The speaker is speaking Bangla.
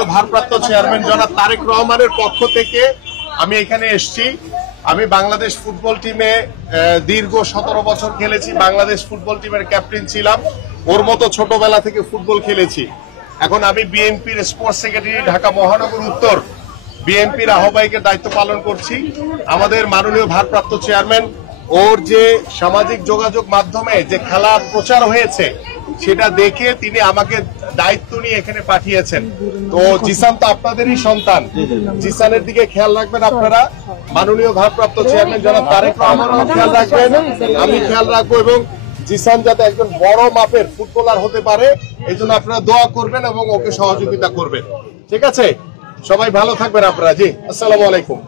মাননীয় ভারপ্রাপ্ত চেয়ারম্যান জনাব তারেক রহমানের পক্ষ থেকে আমি এখানে এসেছি। আমি বাংলাদেশ ফুটবল টিমে দীর্ঘ 17 বছর খেলেছি, বাংলাদেশ ফুটবল টিমের ক্যাপ্টেন ছিলাম, ওর মতো ছোটবেলা থেকে ফুটবল খেলেছি। এখন আমি বিএনপির স্পোর্টস সেক্রেটারি, ঢাকা মহানগর উত্তর বিএনপির আহ্বায়কের দায়িত্ব পালন করছি। আমাদের মাননীয় ভারপ্রাপ্ত চেয়ারম্যান ওর যে সামাজিক যোগাযোগ মাধ্যমে যে খেলা প্রচার হয়েছে সেটা দেখে তিনি আমাকে দায়িত্ব নিয়ে এখানে পাঠিয়েছেন। তো জিসান তো আপনাদেরই সন্তান, জিসানের দিকে খেয়াল রাখবেন আপনারা, মাননীয় ভারপ্রাপ্ত চেয়ারম্যান জনাব তারেক রহমানও খেয়াল রাখবেন, আমি খেয়াল রাখবো, এবং জিসান যাতে একজন বড় মাপের ফুটবলার হতে পারে এই জন্য আপনারা দোয়া করবেন এবং ওকে সহযোগিতা করবেন। ঠিক আছে, সবাই ভালো থাকবেন আপনারা। জি, আসসালামু আলাইকুম।